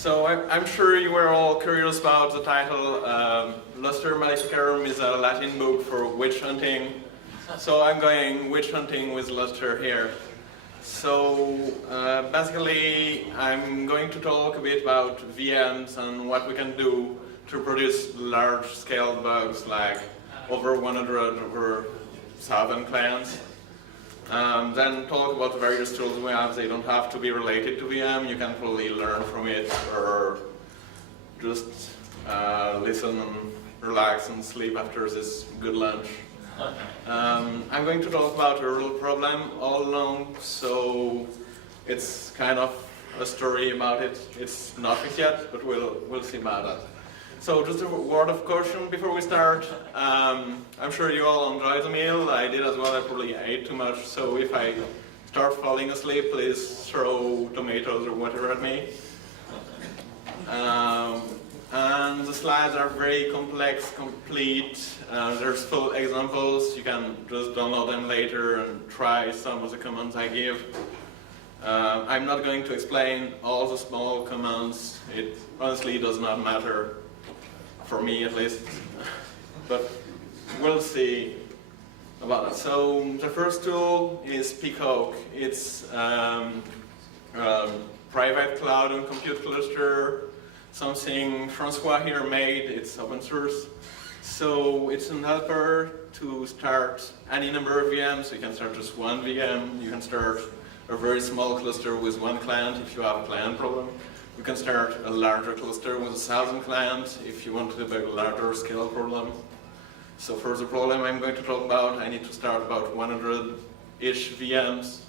So I'm sure you were all curious about the title. Lustre Maleficarum is a Latin book for witch hunting. So I'm going witch hunting with Lustre here. So basically I'm going to talk a bit about VMs and what we can do to produce large-scale bugs like over 100, over 1,000 clients. Then talk about the various tools we have. They don't have to be related to VM. You can probably learn from it or just listen and relax and sleep after this good lunch. I'm going to talk about a real problem all along, so it's kind of a story about it. It's not fixed yet, but we'll see about that. So just a word of caution before we start. I'm sure you all enjoyed the meal. I did as well. I probably ate too much. So if I start falling asleep, please throw tomatoes or whatever at me. And the slides are very complex, complete. There's full examples. You can just download them later and try some of the commands I give. I'm not going to explain all the small commands. It honestly does not matter. For me at least, but we'll see about that. So the first tool is Pico. It's private cloud and compute cluster, something Francois here made. It's open source. So it's an helper to start any number of VMs. You can start just one VM. You can start a very small cluster with one client if you have a client problem. You can start a larger cluster with 1,000 clients if you want to debug a larger scale problem. So for the problem I'm going to talk about, I need to start about 100-ish VMs.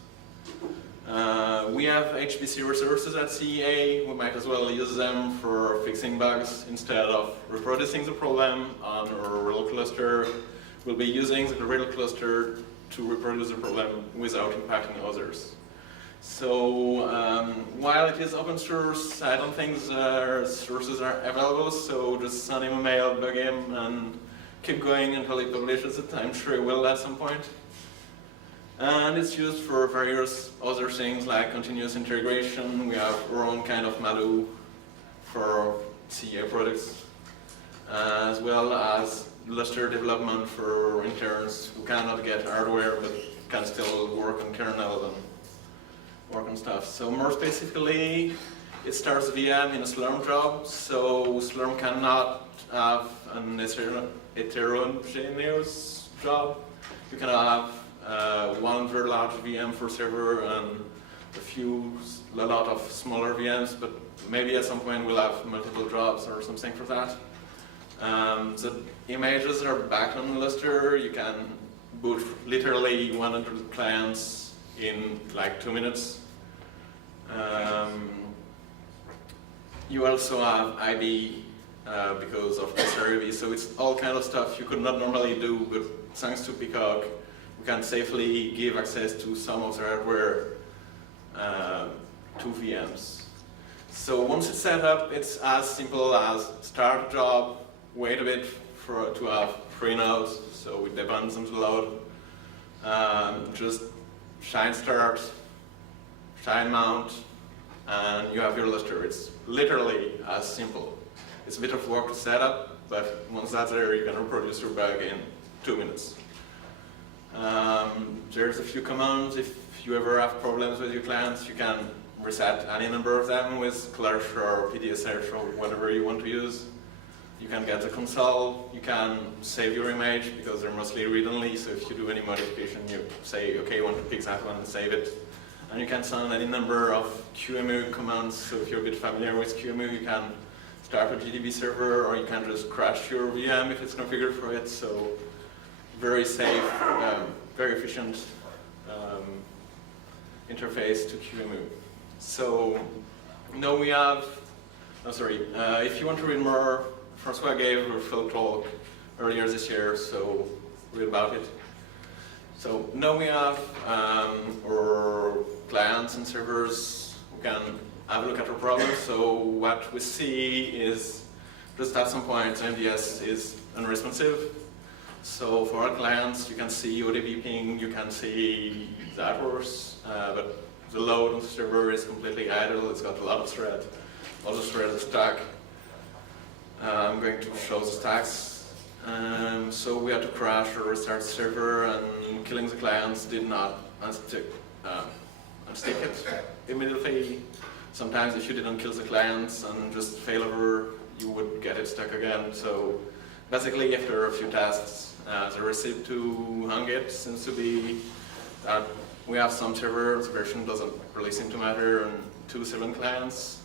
We have HPC resources at CEA. We might as well use them for fixing bugs instead of reproducing the problem on a real cluster. We'll be using the real cluster to reproduce the problem without impacting others. So while it is open source, I don't think the sources are available, so just send him a mail, bug him, and keep going until he publishes it. I'm sure he will at some point. And it's used for various other things like continuous integration. We have our own kind of Madu for CA products, as well as Lustre development for interns who cannot get hardware but can still work on kernel and work on stuff. So more specifically, it starts VM in a Slurm job. So Slurm cannot have an heterogeneous job. You can have one very large VM for server and a lot of smaller VMs, but maybe at some point we'll have multiple jobs or something for that. The images are backed on Lustre. You can boot literally 100 clients in like 2 minutes. You also have IB because of SRV, so it's all kind of stuff you could not normally do, but thanks to Pico, we can safely give access to some of the hardware to VMs. So once it's set up, it's as simple as start a job, wait a bit to have 3 nodes, so it depends on the load. Just shine start, shine mount, and you have your Lustre. It's literally as simple. It's a bit of work to set up, but once that's there, you can reproduce your bug in 2 minutes. There's a few commands. If you ever have problems with your clients, you can reset any number of them with Clutch or PDSH or whatever you want to use. You can get the console. You can save your image because they're mostly read-only, so if you do any modification, you say, okay, I want to pick that one and save it. And you can send any number of QEMU commands, so if you're a bit familiar with QEMU, you can start a GDBE server, or you can just crash your VM if it's configured for it, so very safe, very efficient interface to QEMU. So now we have, if you want to read more, Francois gave a full talk earlier this year, so read about it. So now we have our clients and servers who can have a look at our problem. So what we see is just at some point MDS is unresponsive. So for our clients, you can see ODB ping, you can see that works, but the load on the server is completely idle. It's got a lot of thread. all the threads are stuck. I'm going to show the stacks. So we had to crash or restart the server, and killing the clients did not unstick it immediately. Sometimes if you didn't kill the clients and just fail over, you would get it stuck again. So basically after a few tests, the recipe to hang it seems to be that we have some servers, the version doesn't really seem to matter, and 2.7 clients.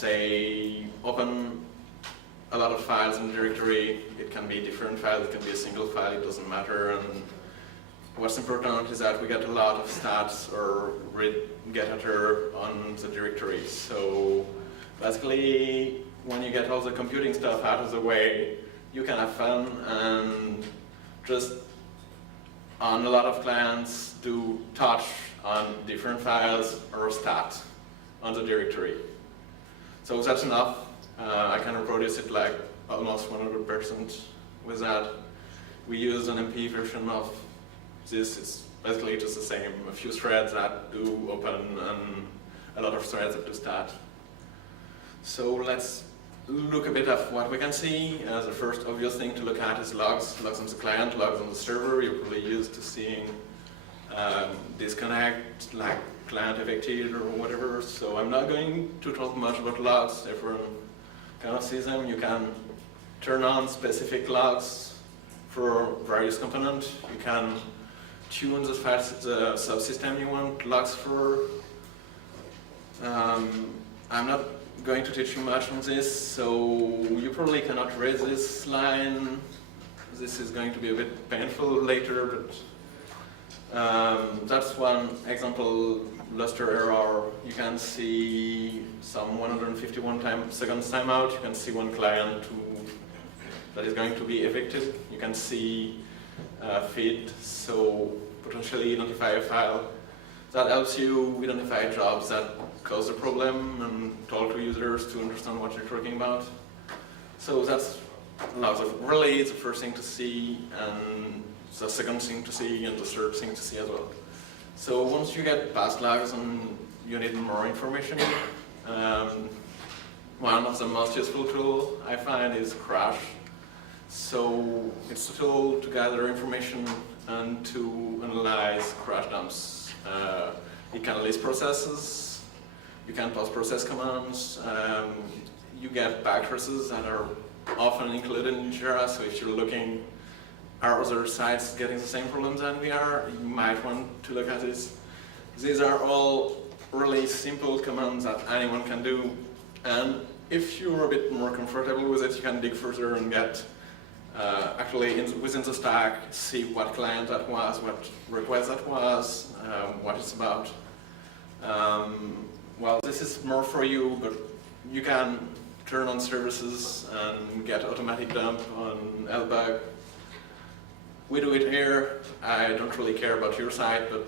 They open a lot of files in the directory. It can be different files, it can be a single file, it doesn't matter. And what's important is that we get a lot of stats or read getter on the directory. So basically, when you get all the computing stuff out of the way, you can have fun and just on a lot of clients do touch on different files or stat on the directory. So that's enough. I can reproduce it like almost 100% with that. We use an MP version of this. It's basically just the same. A few threads that do open and a lot of threads that do stat. So let's look a bit at what we can see. The first obvious thing to look at is logs. Logs on the client, logs on the server. You're probably used to seeing disconnect, like client evicted or whatever. So I'm not going to talk much about logs. Everyone kind of sees them. You can turn on specific logs for various components. You can tune the subsystem you want logs for. I'm not going to teach you much on this, so you probably cannot read this line. This is going to be a bit painful later, but that's one example. Lustre error. You can see some 151 seconds timeout. You can see one client that is going to be evicted. You can see feed, so potentially identify a file. That helps you identify jobs that cause the problem and talk to users to understand what you're talking about. So that's really the first thing to see, and the second thing to see, and the third thing to see as well. So once you get past logs and you need more information, one of the most useful tools I find is Crash. So it's a tool to gather information and to analyze crash dumps. You can list processes, you can post-process commands, you get back traces that are often included in Jira, so if you're looking are other sites getting the same problems than we are, you might want to look at this. These are all really simple commands that anyone can do, and if you're a bit more comfortable with it, you can dig further and get actually within the stack, see what client that was, what request that was, what it's about. Well, this is more for you, but you can turn on services and get automatic dump on LBug. We do it here. I don't really care about your site, but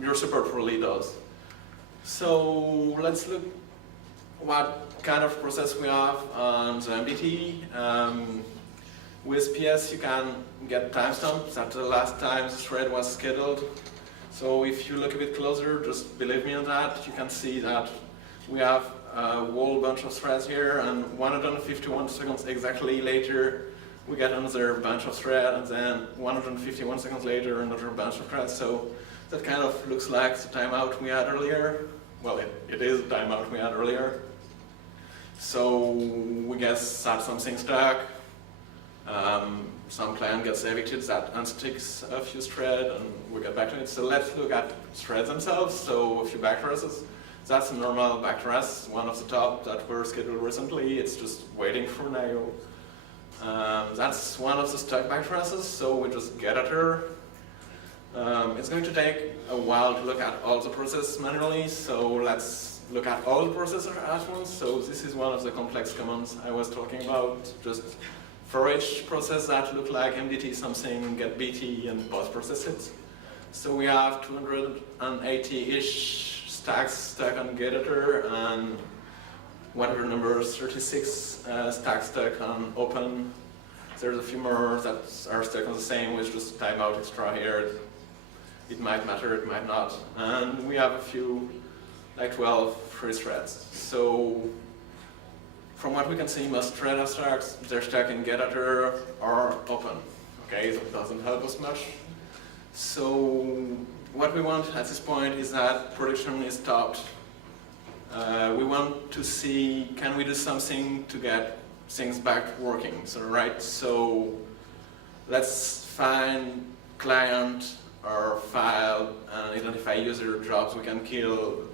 your support really does. So let's look what kind of process we have on the MDT. With PS, you can get timestamps at the last time the thread was scheduled. So if you look a bit closer, just believe me on that, you can see that we have a whole bunch of threads here, and 151 seconds exactly later, we get another bunch of threads, and then 151 seconds later, another bunch of threads. So that kind of looks like the timeout we had earlier. Well, it is the timeout we had earlier. So we guess that something stuck. Some client gets evicted, that unsticks a few threads, and we get back to it. So let's look at threads themselves. So a few back traces. That's a normal back trace, one of the top that were scheduled recently. It's just waiting for an IO. That's one of the stuck back traces, so we just get at her. It's going to take a while to look at all the processes manually, so let's look at all the processes at once. So this is one of the complex commands I was talking about. Just for each process that look like MDT something, get BT and post-process it. So we have 280-ish stacks stuck on GDBE and whatever numbers, 36 stacks stuck on open. There's a few more that are stuck on the same with just timeout extra here. It might matter, it might not. And we have a few like 12 free threads. So from what we can see, most thread abstracts, they're stuck in get editor or open. Okay, that doesn't help us much. So what we want at this point is that production is stopped. We want to see, can we do something to get things back working? So let's find client or file and identify user jobs we can kill,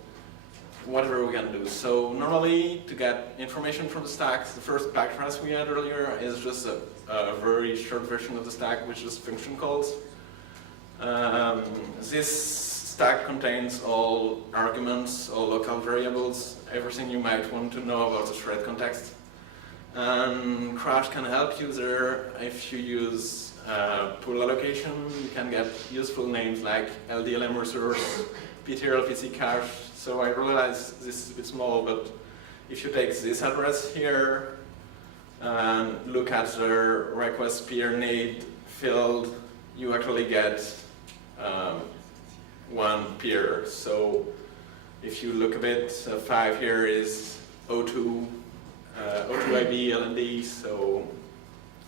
whatever we can do. So normally, to get information from the stack, the first backtrace we had earlier is just a very short version of the stack, which is function calls. This stack contains all arguments, all local variables, everything you might want to know about the thread context. And Crash can help you there. If you use pool allocation, you can get useful names like LDLM resource, LADRPC cache. So I realize this is a bit small, but if you take this address here and look at the request peer need field, you actually get one peer. So if you look a bit, 5 here is O2, O2IB, LND, so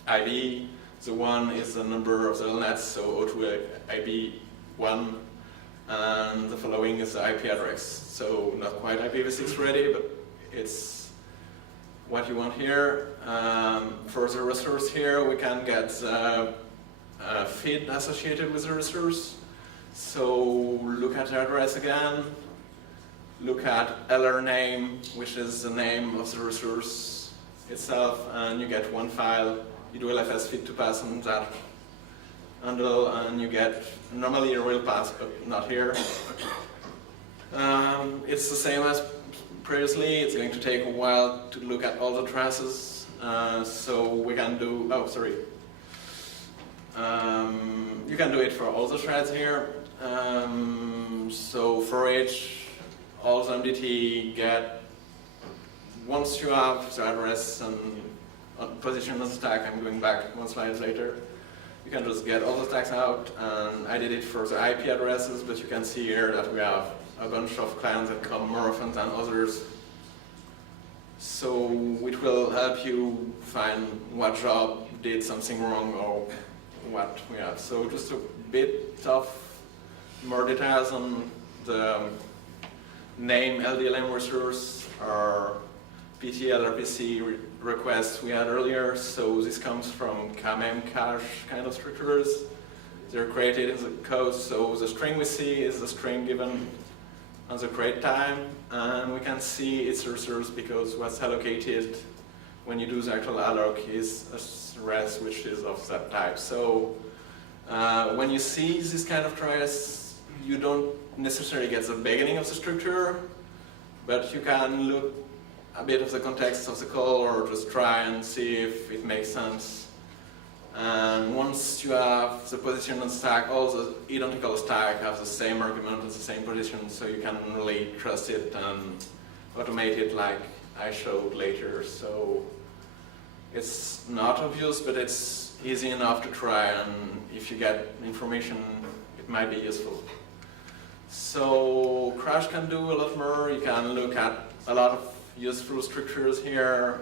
IB. The 1 is the number of the LNets, so O2IB1. And the following is the IP address. So not quite IPv6 ready, but it's what you want here. For the resource here, we can get the feed associated with the resource. So look at the address again. Look at LR name, which is the name of the resource itself, and you get one file. You do LFS feed to pass on that handle, and you get normally a real path, but not here. It's the same as previously. It's going to take a while to look at all the traces. So we can do, you can do it for all the threads here. So for each, all the MDT get, once you have the address and position on the stack, I'm going back 1 slide later. You can just get all the stacks out, and I did it for the IP addresses, but you can see here that we have a bunch of clients that come more often than others. So it will help you find what job did something wrong or what we have. So just a bit of more details on the name LDLM resource or PT LRPC requests we had earlier. So this comes from CADAM cache kind of structures. They're created in the code. So the string we see is the string given on the create time, and we can see its resource because what's allocated when you do the actual alloc is a res which is of that type. So when you see this kind of trace, you don't necessarily get the beginning of the structure, but you can look a bit of the context of the call or just try and see if it makes sense. And once you have the position on the stack, all the identical stack have the same argument and the same position, so you can really trust it and automate it like I showed later. So it's not obvious, but it's easy enough to try, and if you get information, it might be useful. So Crash can do a lot more. You can look at a lot of useful structures here.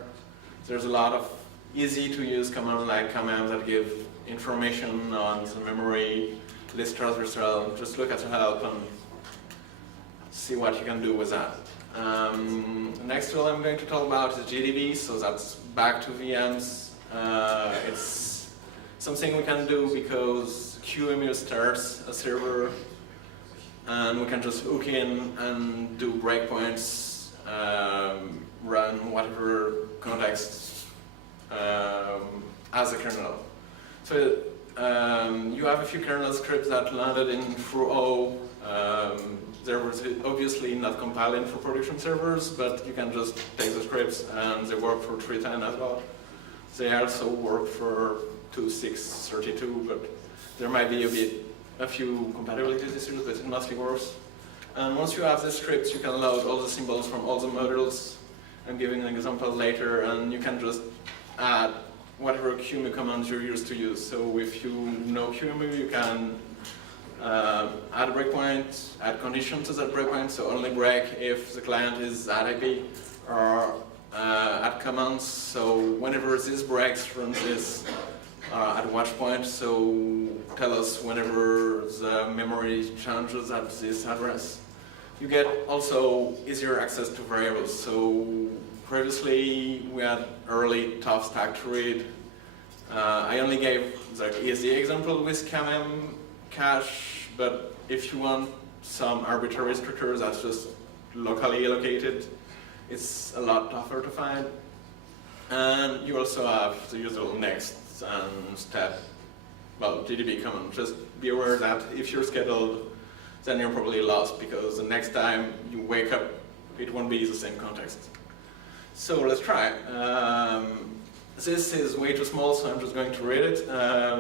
There's a lot of easy to use commands like commands that give information on the memory, list transversal. Just look at the help and see what you can do with that. The next tool I'm going to talk about is GDBE, so that's back to VMs. It's something we can do because QEMU starts a server, and we can just hook in and do breakpoints, run whatever context as a kernel. So you have a few kernel scripts that landed in through O. There was obviously not compiling for production servers, but you can just take the scripts and they work for 310 as well. They also work for 2632, but there might be a few compatibility issues, but it mostly works. And once you have the scripts, you can load all the symbols from all the modules. I'm giving an example later, and you can just add whatever QEMU commands you're used to use. So if you know QEMU, you can add a breakpoint, add condition to that breakpoint, so only break if the client is at IP, or add commands, so whenever this breaks, run this at watch point, so tell us whenever the memory changes at this address. You get also easier access to variables, so previously we had early tough stack to read. I only gave the easy example with CADAM cache, but if you want some arbitrary structure that's just locally allocated, it's a lot tougher to find. And you also have the usual next and step, well, GDB command. Just be aware that if you're scheduled, then you're probably lost, because the next time you wake up, it won't be the same context. So let's try. This is way too small, so I'm just going to read it.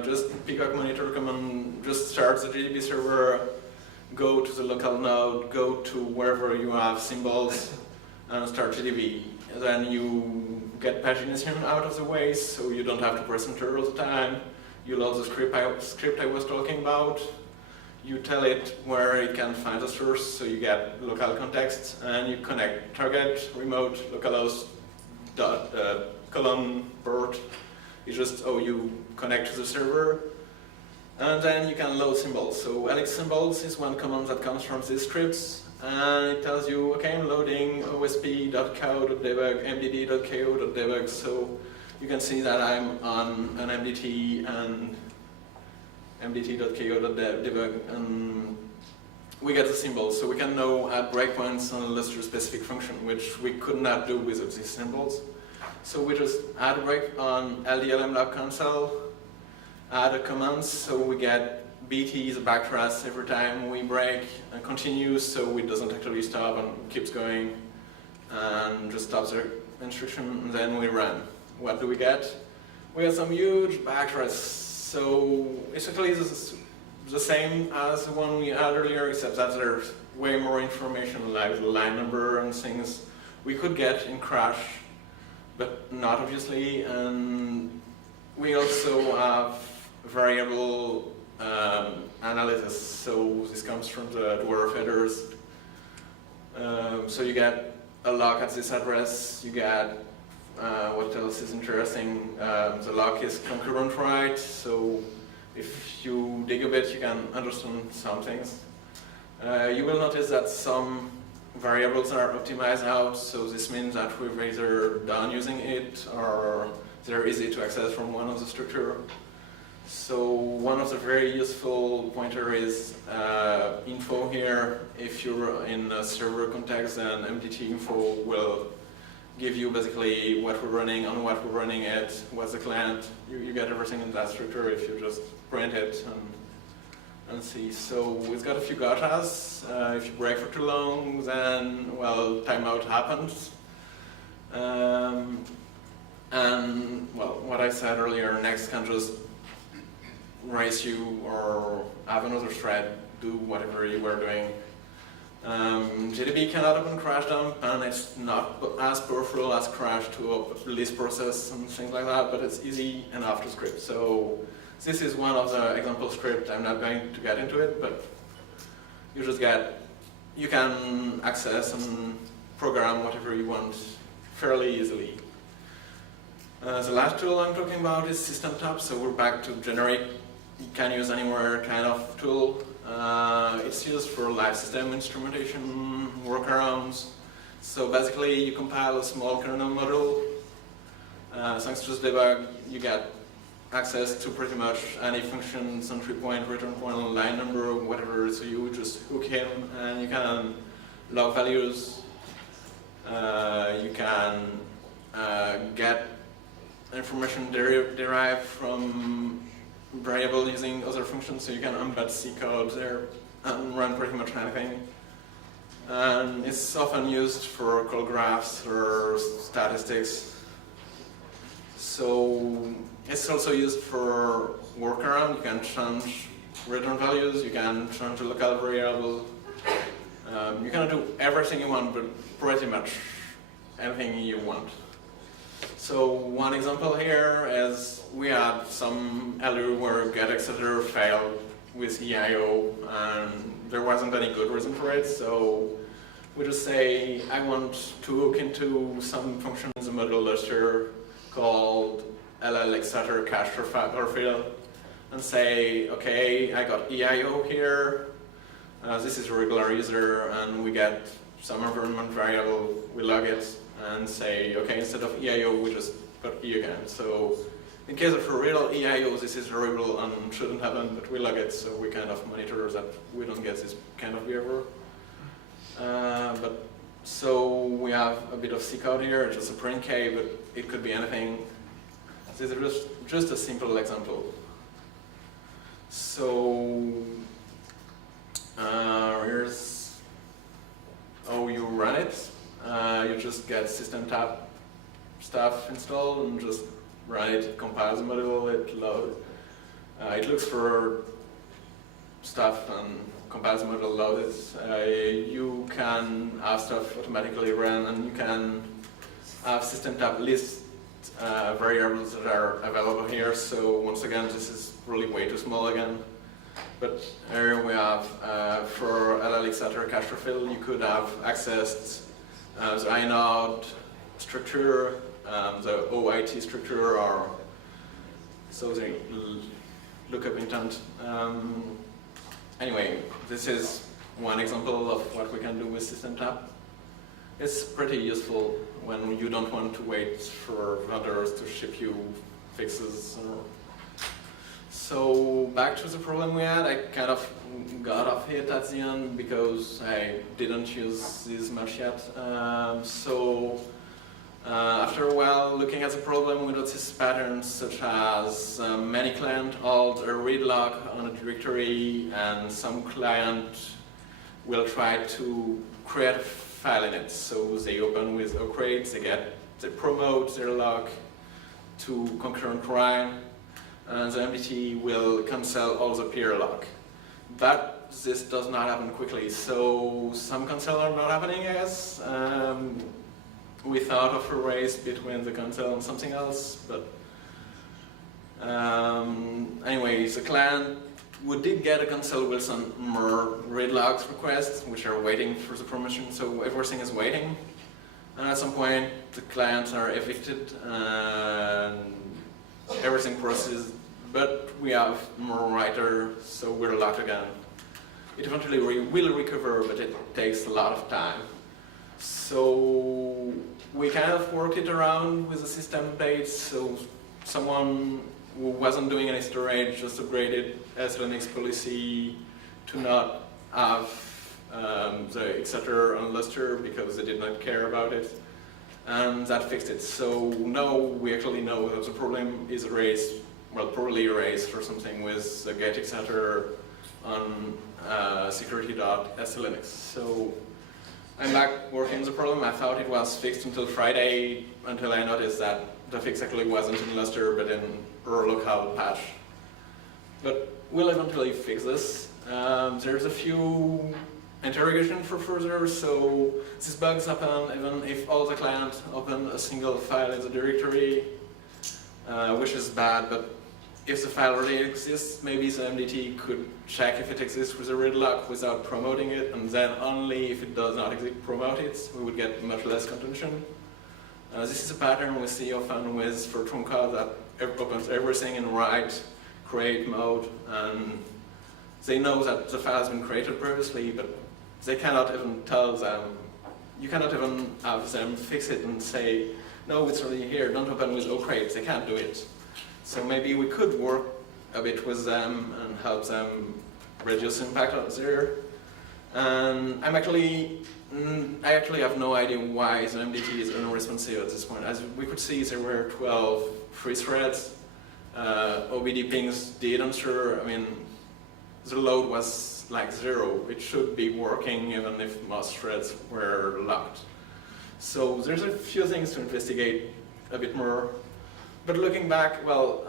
Just Pico monitor command, just start the GDB server, go to the local node, go to wherever you have symbols, and start GDB. And then you get pagination out of the way, so you don't have to press enter all the time. You load the script I was talking about. You tell it where it can find the source, so you get local context, and you connect target, remote, localhost, colon, port. You just, you connect to the server, and then you can load symbols. So LX symbols is one command that comes from these scripts, and it tells you, okay, I'm loading osp.cow.debug, mdd.ko.debug, so you can see that I'm on an MDT and mdt.ko.debug, and we get the symbols, so we can now add breakpoints on a Lustre specific function, which we could not do without these symbols. So we just add a break on LDLM lab console, add a command, so we get BT is a backtrace every time we break, and continues, so it doesn't actually stop and keeps going, and just stops the instruction, and then we run. What do we get? We get some huge backtrace. So essentially this is the same as the one we had earlier, except that there's way more information, like the line number and things we could get in crash, but not obviously. And we also have variable analysis, so this comes from the dwarf headers. So you get a lock at this address, you get what else is interesting? The lock is concurrent write, so if you dig a bit, you can understand some things. You will notice that some variables are optimized out, so this means that we've either done using it or they're easy to access from one of the structure. So one of the very useful pointer is info here. If you're in a server context, then MDT info will give you basically what we're running, on what we're running it, what's the client. You get everything in that structure if you just print it and see. So it's got a few gotchas. If you break for too long, then, well, timeout happens. And, well, what I said earlier, next can just race you or have another thread do whatever you were doing. GDB cannot open crash dump, and it's not as powerful as crash to open list process and things like that, but it's easy enough to script. So this is one of the example scripts. I'm not going to get into it, but you can access and program whatever you want fairly easily. The last tool I'm talking about is SystemTop, so we're back to generic, you can use anywhere kind of tool. It's used for live system instrumentation workarounds. So basically, you compile a small kernel module. Thanks to debug, you get access to pretty much any functions, entry point, return point, line number, whatever. So you just hook in, and you can log values. You can get information derived from variable using other functions, so you can embed C code there and run pretty much anything. And it's often used for call graphs or statistics. So it's also used for workaround. You can change return values, you can change the local variable. You can do everything you want, but pretty much anything you want. So one example here is we had some LU where getExciter failed with EIO, and there wasn't any good reason for it, so we just say, I want to hook into some function in the module Lustre called LAD16 cache or fill, and say, okay, I got EIO here, this is a regular user, and we get some environment variable, we log it, and say, okay, instead of EIO, we just put E again. So in case of a real EIO, this is horrible and shouldn't happen, but we log it, so we kind of monitor that we don't get this kind of behavior. So we have a bit of C code here, just a print K, but it could be anything. This is just a simple example. So here's how you run it. You just get SystemTop stuff installed and just run it, compiles the module, it loads. It looks for stuff and compiles the module, loads it. You can have stuff automatically run, and you can have SystemTop list variables that are available here. So once again, this is really way too small again. But here we have, for LAD16 cache refill, you could have accessed the inode structure, the OIT structure, or so the lookup intent. Anyway, this is one example of what we can do with SystemTop. It's pretty useful when you don't want to wait for others to ship you fixes. So back to the problem we had, I kind of got off it at the end because I didn't use this much yet. After a while looking at the problem, we noticed patterns such as many clients hold a read lock on a directory, and some client will try to create a file in it. So they open with ocrate, they promote their lock to concurrent write, and the MDT will cancel all the peer lock. But this does not happen quickly, so some cancel are not happening, I guess. We thought of a race between the cancel and something else, but anyway, the client, we did get a cancel with some more read logs requests, which are waiting for the permission, so everything is waiting. And at some point, the clients are evicted and everything processes, but we have more writer, so we're locked again. It eventually will recover, but it takes a lot of time. So we kind of worked it around with the system page, so someone who wasn't doing any storage just upgraded SLNX policy to not have the etc. on Lustre because they did not care about it, and that fixed it. So now we actually know that the problem is erased, well, probably erased or something with the get etc. on security.slnx. So I'm back working the problem. I thought it was fixed until Friday, until I noticed that the fix actually wasn't in Lustre, but in our local patch. But we'll eventually fix this. There's a few interrogation for further, so these bugs happen even if all the clients open a single file in the directory, which is bad, but if the file already exists, maybe the MDT could check if it exists with a read lock without promoting it, and then only if it does not exist, promote it. We would get much less contention. This is a pattern we see often with for Trunca that opens everything in write, create mode, and they know that the file has been created previously, but they cannot even tell them, you cannot even have them fix it and say, no, it's already here, don't open with ocrate, they can't do it. So maybe we could work a bit with them and help them reduce impact out there. And I actually have no idea why the MDT is unresponsive at this point. As we could see, there were 12 free threads. OBD pings did answer. I mean, the load was like 0. It should be working even if most threads were locked. So there's a few things to investigate a bit more. But looking back, well,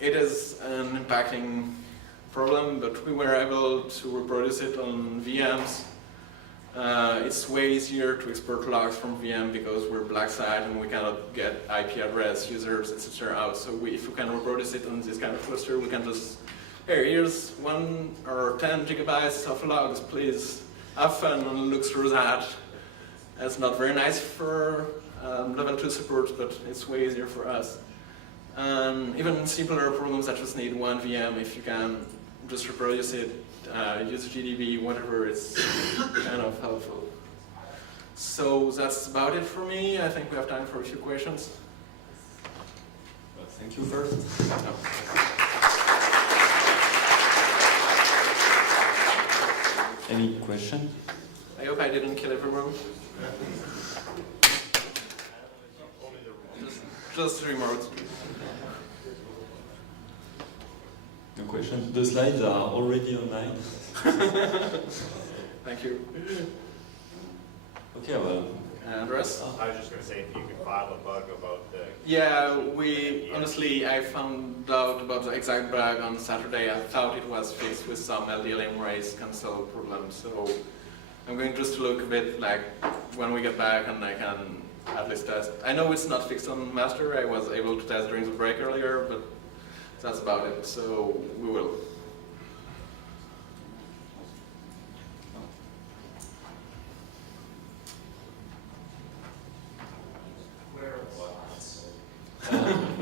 it is an impacting problem, but we were able to reproduce it on VMs. It's way easier to export logs from VM because we're black site and we cannot get IP address, users, etc. out. So if we can reproduce it on this kind of cluster, we can just Here, here's 1 or 10 gigabytes of logs, please have fun and look through that. It's not very nice for level 2 support, but it's way easier for us. And even simpler programs that just need 1 VM, if you can just reproduce it, use GDBE, whatever, it's kind of helpful. So that's about it for me. I think we have time for a few questions. Well, thank you first. No. Any question? I hope I didn't kill everyone. Just remote. No question. The slides are already online. Thank you. Okay, well. Andres? I was just going to say, if you could file a bug about the... Yeah, honestly, I found out about the exact bug on Saturday. I thought it was fixed with some LDLM race cancel problem, so I'm going just to look a bit like when we get back and I can at least test. I know it's not fixed on master. I was able to test during the break earlier, but that's about it, so we will.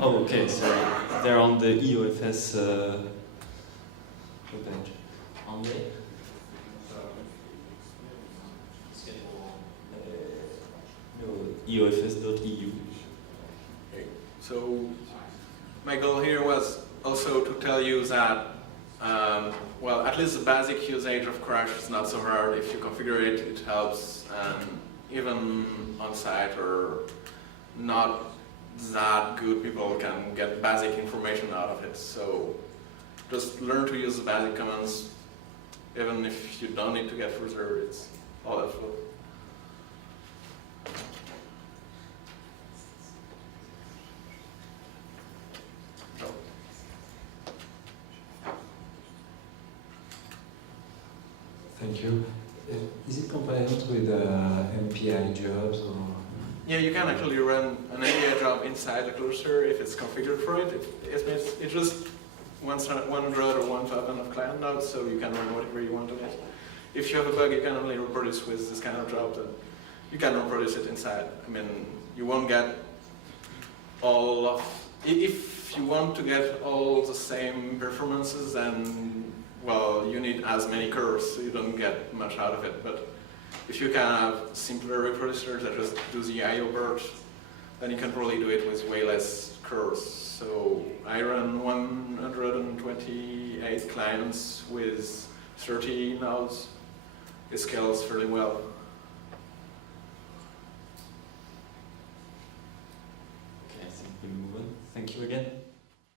Oh, okay, so they're on the EOFS page. On the? No, EOFS.eu. So my goal here was also to tell you that, well, at least the basic usage of Crash is not so hard. If you configure it, it helps, and even on site or not that good people can get basic information out of it. So just learn to use the basic commands. Even if you don't need to get further, it's all helpful. Thank you. Is it compliant with MPI jobs or? Yeah, you can actually run an MPI job inside the cluster if it's configured for it. It's just 100 or 1,000 of client nodes, so you can run whatever you want on it. If you have a bug, you can only reproduce with this kind of job, and you can reproduce it inside. I mean, you won't get all of... If you want to get all the same performances, then, well, you need as many curves, so you don't get much out of it. But if you can have simpler reproducers that just do the I/O burst, then you can probably do it with way less curves. So I run 128 clients with 30 nodes. It scales fairly well. Okay, I think we move on. Thank you again.